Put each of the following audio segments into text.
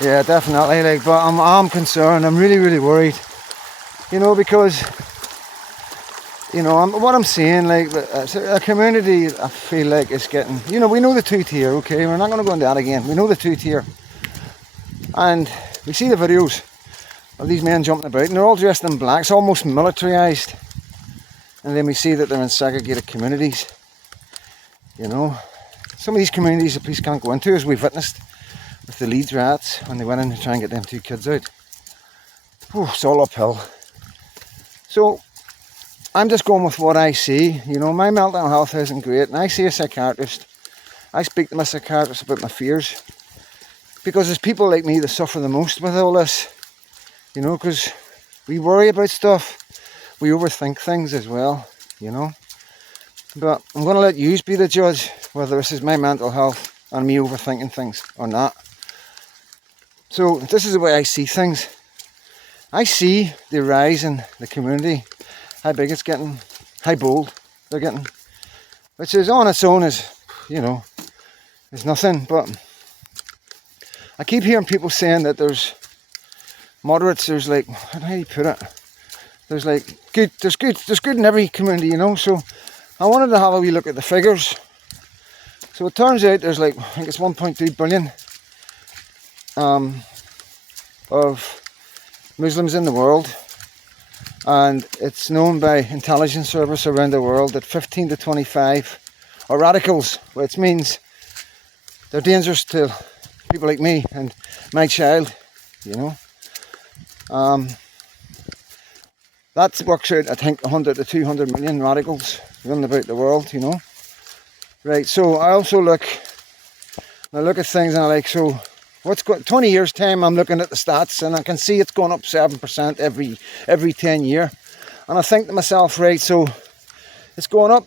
Yeah, definitely. Like, but I'm concerned. I'm really, really worried. You know, because what I'm seeing, like a community, I feel like it's getting. You know, we know the two-tier. Okay, we're not going to go into that again. We know the two-tier, and we see the videos of these men jumping about, and they're all dressed in black. It's almost militarized. And then we see that they're in segregated communities. You know, some of these communities the police can't go into, as we've witnessed with the Leeds rats when they went in to try and get them 2 kids out. Oh, it's all uphill. So I'm just going with what I see. You know, my mental health isn't great, and I see a psychiatrist. I speak to my psychiatrist about my fears, because there's people like me that suffer the most with all this. You know, because we worry about stuff. We overthink things as well, you know. But I'm going to let you be the judge whether this is my mental health and me overthinking things or not. So this is the way I see things. I see the rise in the community, how big it's getting, how bold they're getting, which is on its own is, you know, is nothing. But I keep hearing people saying that there's moderates, there's like, how do you put it? There's like there's good in every community, you know. So I wanted to have a wee look at the figures. So it turns out there's like, I think it's 1.2 billion of Muslims in the world, and it's known by intelligence service around the world that 15 to 25 are radicals, which means they're dangerous to people like me and my child, you know. That works out, I think, 100 to 200 million radicals running about the world, you know. Right, so I also look at things and I like, so what's 20 years time, I'm looking at the stats and I can see it's going up 7% every 10 year. And I think to myself, right, so it's going up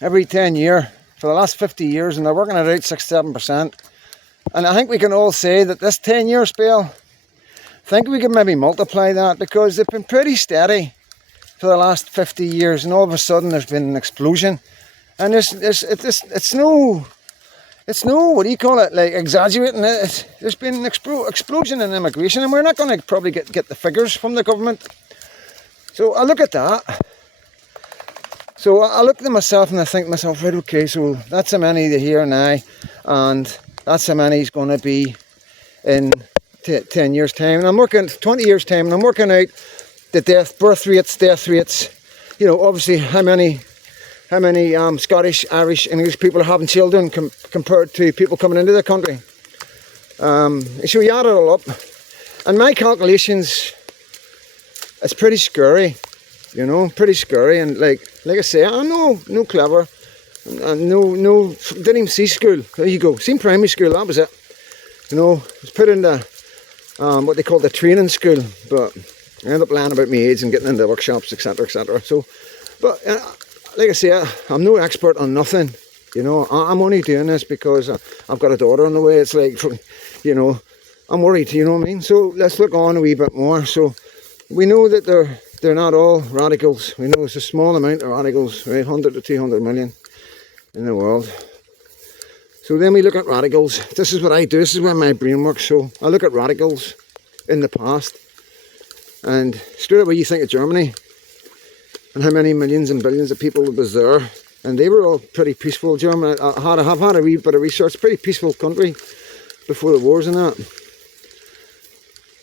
every 10 year for the last 50 years and they're working it out 6-7%. And I think we can all say that this 10-year spell, I think we could maybe multiply that, because they've been pretty steady for the last 50 years, and all of a sudden there's been an explosion, and it's no what do you call it, like exaggerating it. There's been an explosion in immigration, and we're not going to probably get the figures from the government. So I look at that. So I look at myself and I think to myself, right, okay, so that's how many here now, and that's how many is going to be in 10 years time, and I'm working 20 years time, and I'm working out the birth rates, you know, obviously how many Scottish, Irish, English people are having children compared to people coming into the country. So you add it all up, and my calculations, it's pretty scary, you know, pretty scary. And like I say, I'm no clever, and no didn't even see school. There you go, seen primary school, that was it. You know, I was put into what they call the training school, but I ended up learning about my age and getting into workshops, etc, etc. So, but like I say, I'm no expert on nothing, you know. I'm only doing this because I've got a daughter on the way. It's like, you know, I'm worried, you know what I mean. So let's look on a wee bit more. So we know that they're not all radicals. We know it's a small amount of radicals, right, 100 to 200 million in the world. So then we look at radicals. This is what I do. This is where my brain works. So I look at radicals in the past, and straight away you think of Germany and how many millions and billions of people was there, and they were all pretty peaceful. Germany, I've had a wee bit of research. Pretty peaceful country before the wars and that.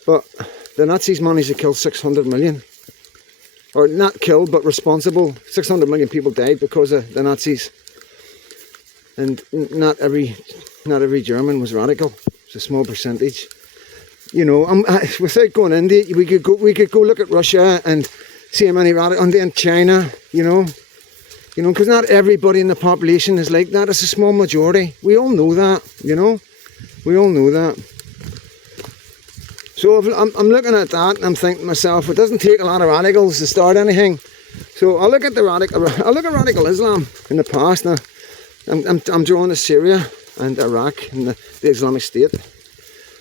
But the Nazis managed to kill 600 million, or not killed, but responsible. 600 million people died because of the Nazis. And not every German was radical. It's a small percentage. You know, without going into it, we could go look at Russia and see how many radical, and then China. You know, because not everybody in the population is like that. It's a small majority. We all know that. You know, we all know that. So if I'm looking at that, and I'm thinking to myself, it doesn't take a lot of radicals to start anything. So I look at radical Islam in the past now. I'm drawn to Syria and Iraq and the Islamic State, and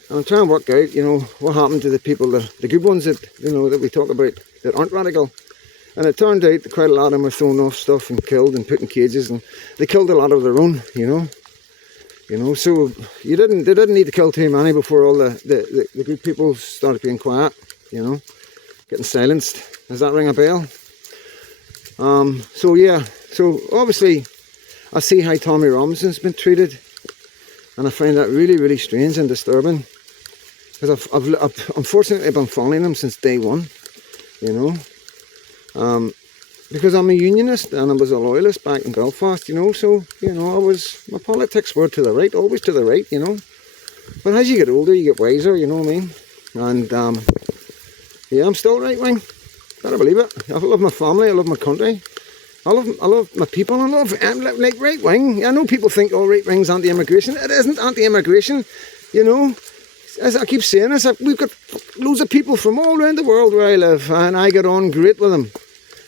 I'm trying to work out, you know, what happened to the people, the good ones that, you know, that we talk about that aren't radical. And it turned out that quite a lot of them were thrown off stuff and killed and put in cages, and they killed a lot of their own, you know. You know, so they didn't need to kill too many before all the good people started being quiet, you know, getting silenced. Does that ring a bell? So yeah, so obviously I see how Tommy Robinson's been treated, and I find that really, really strange and disturbing, because I've unfortunately been following him since day one, you know, because I'm a unionist and I was a loyalist back in Belfast, you know, so, you know, my politics were to the right, always to the right, you know, but as you get older you get wiser, you know what I mean, and yeah, I'm still right wing, better believe it. I love my family, I love my country, I love my people, I love, like, right wing. I know people think, oh, right wing's anti-immigration. It isn't anti-immigration, you know. As I keep saying this, we've got loads of people from all around the world where I live, and I get on great with them.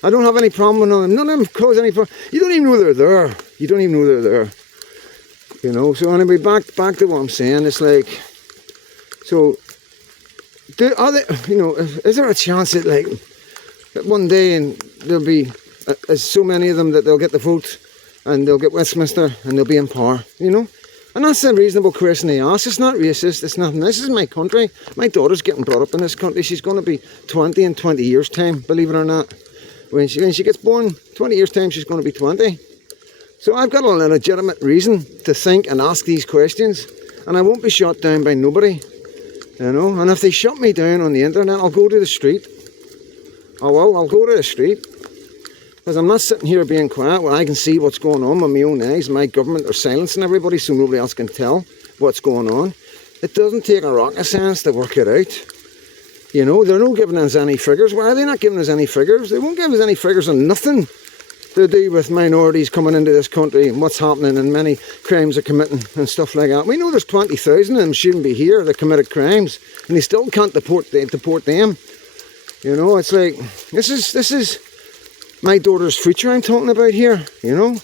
I don't have any problem with them. None of them cause any problem. You don't even know they're there. You don't even know they're there. You know, so anyway, back to what I'm saying. It's like, so, you know, is there a chance that, like, that one day and there'll be so many of them that they'll get the vote and they'll get Westminster and they'll be in power, you know? And that's a reasonable question to ask. It's not racist, it's nothing. This is my country. My daughter's getting brought up in this country. She's going to be 20 in 20 years' time, believe it or not. When she gets born, 20 years' time, she's going to be 20. So I've got a legitimate reason to think and ask these questions, and I won't be shot down by nobody, you know? And if they shut me down on the internet, I'll go to the street. Oh well, I'll go to the street. Because I'm not sitting here being quiet where I can see what's going on with my own eyes. My government are silencing everybody so nobody else can tell what's going on. It doesn't take a rocket science to work it out. You know, they're not giving us any figures. Why are they not giving us any figures? They won't give us any figures on nothing to do with minorities coming into this country and what's happening and many crimes are committing and stuff like that. We know there's 20,000 of them shouldn't be here that committed crimes, and they still can't deport them. You know, it's like, this is my daughter's future I'm talking about here, you know.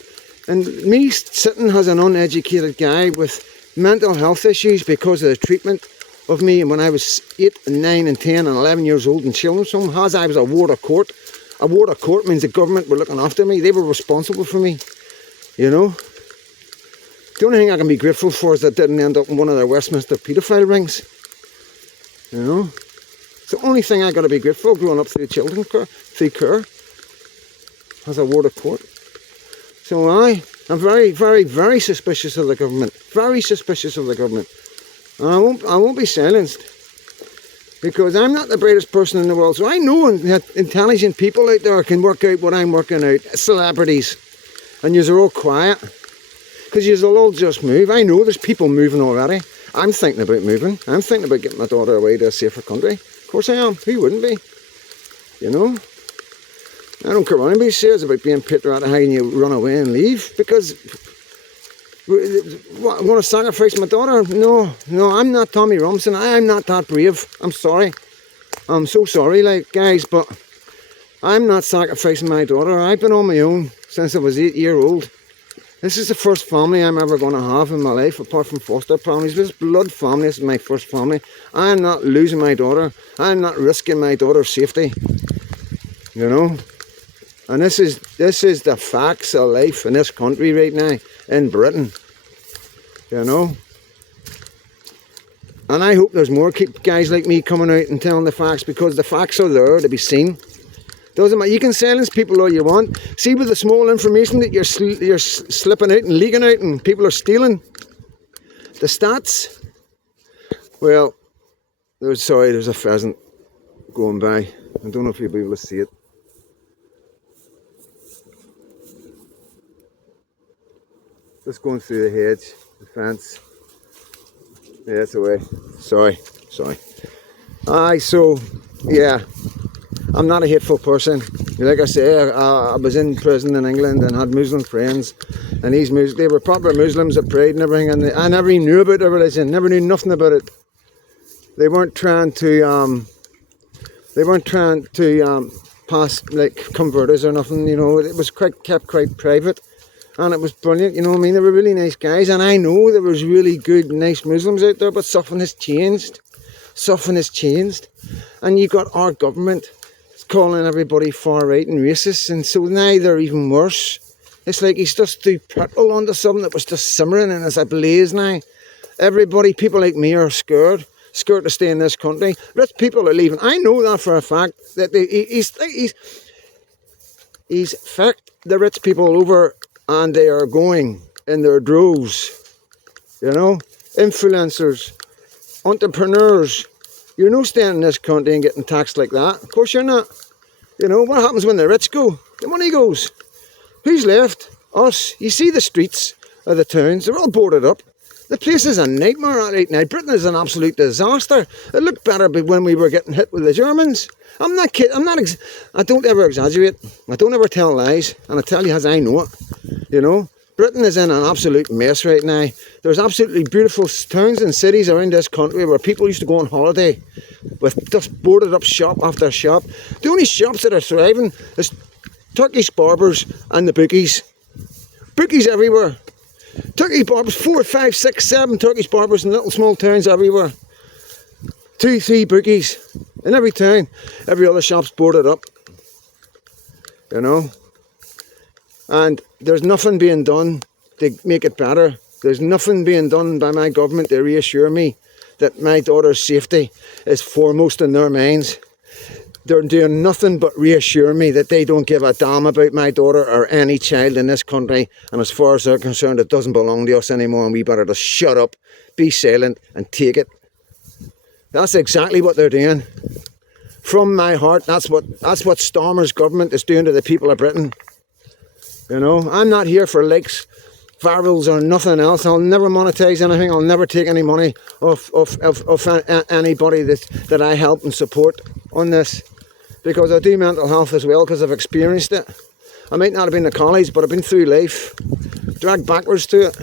And me sitting as an uneducated guy with mental health issues because of the treatment of me when I was 8 and 9 and 10 and 11 years old in children's home, as I was a ward of court. A ward of court means the government were looking after me. They were responsible for me, you know. The only thing I can be grateful for is that I didn't end up in one of their Westminster paedophile rings, you know. It's the only thing I got to be grateful growing up through children care, through care, as a ward of court. So I'm very, very, very suspicious of the government. Very suspicious of the government. And I won't be silenced. Because I'm not the brightest person in the world. So I know that intelligent people out there can work out what I'm working out. Celebrities. And yous are all quiet. Because yous will all just move. I know there's people moving already. I'm thinking about moving. I'm thinking about getting my daughter away to a safer country. Of course I am. Who wouldn't be? You know? I don't care what anybody says about being patriotic, how can you run away and leave? Because, what, I'm going to sacrifice my daughter? No, I'm not Tommy Robinson. I'm not that brave. I'm sorry. I'm so sorry, like, guys, but I'm not sacrificing my daughter. I've been on my own since I was 8 years old. This is the first family I'm ever going to have in my life, apart from foster families. This blood family, this is my first family. I'm not losing my daughter. I'm not risking my daughter's safety. You know? And this is the facts of life in this country right now, in Britain. You know? And I hope there's more guys like me coming out and telling the facts, because the facts are there to be seen. Doesn't matter. You can silence people all you want. See, with the small information that you're slipping out and leaking out and people are stealing, the stats, well, there's a pheasant going by. I don't know if you'll be able to see it. Just going through the hedge, the fence. Yeah, it's away. Sorry. Aye, so, yeah. I'm not a hateful person. Like I say, I was in prison in England and had Muslim friends. And they were proper Muslims that prayed and everything. And I never even knew about their religion. Never knew nothing about it. They weren't trying to pass, like, converters or nothing, you know. It was kept quite private. And it was brilliant, you know what I mean? They were really nice guys, and I know there was really good, nice Muslims out there, but something has changed. Something has changed. And you got our government calling everybody far right and racist, and so now they're even worse. It's like he's just threw petrol onto something that was just simmering and it's ablaze now. Everybody, people like me, are scared to stay in this country. Rich people are leaving. I know that for a fact. That he's fucked the rich people over, and they are going in their droves. You know, influencers, entrepreneurs. You're no staying in this country and getting taxed like that. Of course you're not. You know, what happens when the rich go? The money goes. Who's left? Us. You see the streets of the towns, they're all boarded up. The place is a nightmare right now. Britain is an absolute disaster. It looked better when we were getting hit with the Germans. I'm not kidding. I don't ever exaggerate. I don't ever tell lies. And I tell you as I know it. You know, Britain is in an absolute mess right now. There's absolutely beautiful towns and cities around this country where people used to go on holiday with just boarded up shop after shop. The only shops that are thriving is Turkish barbers and the bookies. Bookies everywhere. Turkish barbers, 4, 5, 6, 7 Turkish barbers in little small towns everywhere. 2, 3 bookies in every town. Every other shop's boarded up. You know. And there's nothing being done to make it better. There's nothing being done by my government to reassure me that my daughter's safety is foremost in their minds. They're doing nothing but reassure me that they don't give a damn about my daughter or any child in this country. And as far as they're concerned, it doesn't belong to us anymore, and we better just shut up, be silent and take it. That's exactly what they're doing. From my heart, that's what Starmer's government is doing to the people of Britain. You know, I'm not here for likes, virals or nothing else. I'll never monetize anything. I'll never take any money off anybody that I help and support on this. Because I do mental health as well, because I've experienced it. I might not have been to college, but I've been through life, dragged backwards to it.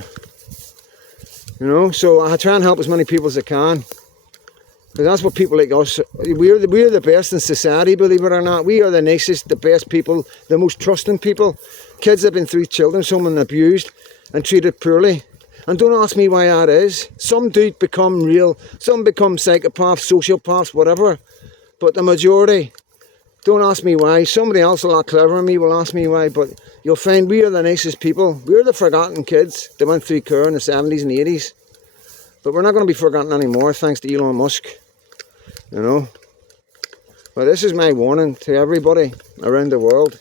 You know, so I try and help as many people as I can. Because that's what people like us, we're the best in society, believe it or not. We are the nicest, the best people, the most trusting people. Kids have been through children's home and abused and treated poorly. And don't ask me why that is. Some do become real, some become psychopaths, sociopaths, whatever. But the majority, don't ask me why. Somebody else a lot cleverer than me will ask me why, but you'll find we are the nicest people. We're the forgotten kids that went through care in the 70s and 80s. But we're not going to be forgotten anymore, thanks to Elon Musk. You know. But this is my warning to everybody around the world.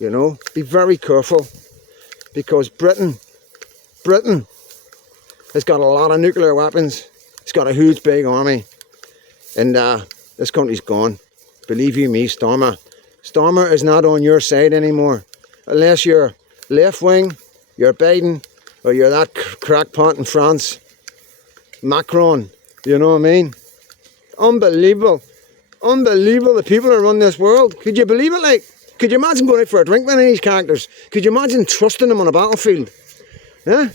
You know, be very careful. Because Britain has got a lot of nuclear weapons. It's got a huge big army. And this country's gone. Believe you me, Starmer. Starmer is not on your side anymore. Unless you're left wing, you're Biden, or you're that crackpot in France. Macron, you know what I mean? Unbelievable. Unbelievable, the people that run this world. Could you believe it? Like, could you imagine going out for a drink with any of these characters? Could you imagine trusting them on a battlefield? Yeah?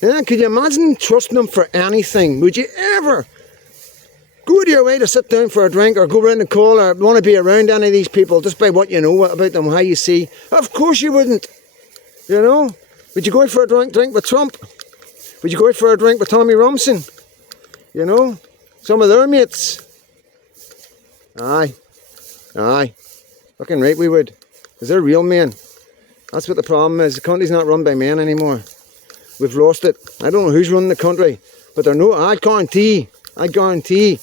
Yeah, could you imagine trusting them for anything? Would you ever go to your way to sit down for a drink or go around the call or want to be around any of these people just by what you know about them, how you see? Of course you wouldn't. You know? Would you go out for a drink with Trump? Would you go out for a drink with Tommy Robinson? You know? Some of their mates. Aye. Fucking right we would. Because they're real men. That's what the problem is. The country's not run by men anymore. We've lost it. I don't know who's running the country. But I guarantee,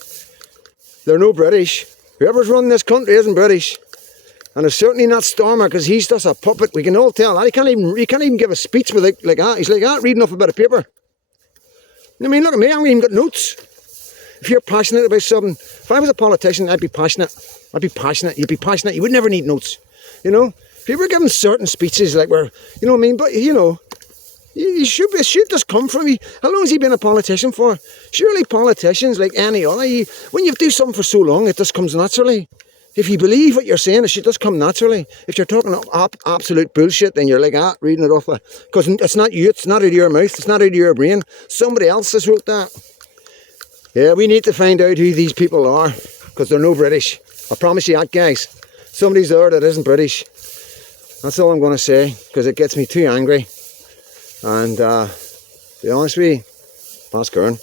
they're no British. Whoever's running this country isn't British. And it's certainly not Starmer, because he's just a puppet. We can all tell that. He can't even give a speech with like that. He's like that, reading off a bit of paper. I mean, look at me, I haven't even got notes. If you're passionate about something, if I was a politician, I'd be passionate. You'd be passionate. You would never need notes. You know? If you were giving certain speeches like where, you know what I mean? But, you know, it should just come from you. How long has he been a politician for? Surely politicians, like any other, when you do something for so long, it just comes naturally. If you believe what you're saying, it should just come naturally. If you're talking absolute bullshit, then you're like, reading it off. Because it's not you, it's not out of your mouth, it's not out of your brain. Somebody else has wrote that. Yeah, we need to find out who these people are, because they're no British. I promise you that, guys. Somebody's there that isn't British. That's all I'm going to say, because it gets me too angry. And, to be honest with you, pass Kern.